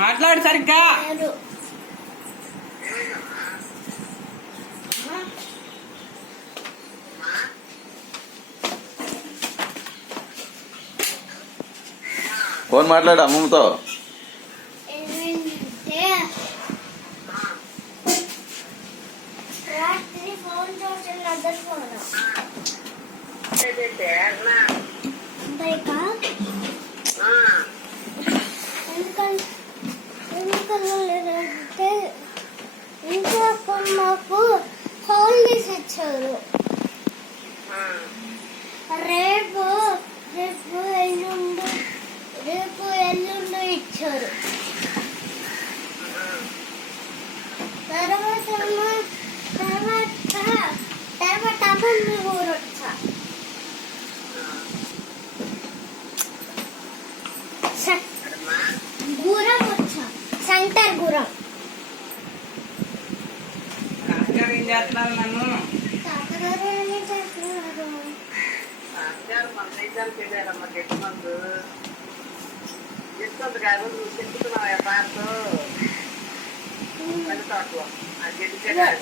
మాట్లాడు సరిగ్గా. ఫోన్ మాట్లాడు అమ్మమ్మతో. మాకు హాలిడేస్ ఇచ్చారు. రేపు ఎల్లుండి ఇచ్చారు. తర్వాత మమ్మీ ఊరు వచ్చా. గురం వచ్చా, శంకర్ గురం. ఏం చేస్తున్నారు నన్ను? తాతగారు ఏమి చేస్తున్నారు?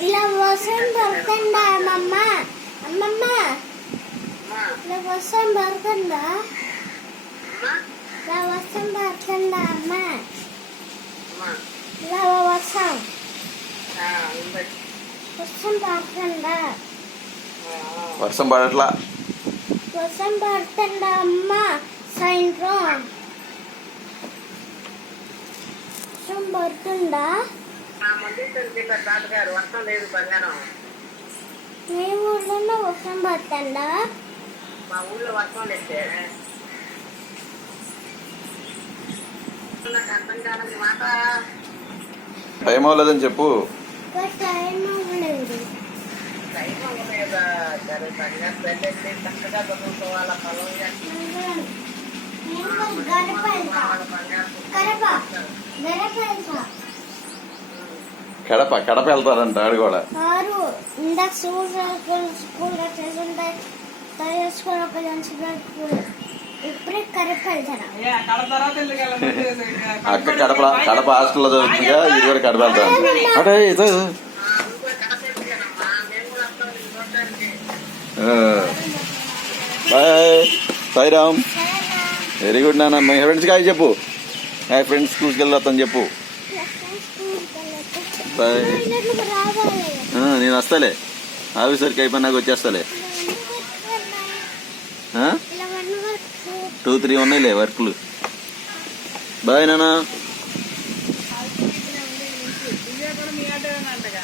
ఇలా వర్షం పడుతుందా అమ్మమ్మ? అమ్మమ్మ ఇలా వర్షం పడుతుందా? ఇలా వర్షం పడుతుందా అమ్మ? ఇలా వర్షం పడుతుందా? వర్షం పడట్లా. వర్షం పడుతుందా అమ్మ? సాయంత్రం వర్షం పడుతుందా? మీ ఊళ్ళో వర్షం పడుతుందా? మా ఊళ్ళో వర్షం లేదే. నాకు అర్థం కాదని మాట. టైం అవ్వలేదని చెప్పు. టైం అవ్వలేదు. టైం అవ్వలేదా? సరే పెళ్ళి చక్కగా చదువుకోవాల పొలం కడప వెళ్తారంట ఆడు కూడా. ఇందాక స్కూల్ చేస్తుంటే ఇప్పుడే కడప వెళ్తాను. అక్క కడప హాస్టల్లో చదువుతుందిగా, ఇది కూడా కడప వెళ్తాను. అదే ఇది బాయ్ సాయిరామ్. వెరీ గుడ్ నాన్న. మీ ఫ్రెండ్స్కి హాయ్ చెప్పు. హాయ్ ఫ్రెండ్స్, స్కూల్కి వెళ్తాను చెప్పు. బాయ్. నేను వస్తాలే, ఆఫీసర్కి అయిపోయినాక వచ్చేస్తాలే. 2-3 ఉన్నాయిలే వర్క్లు. బాయ్ నాన్న. మీ ఆటో అంటగా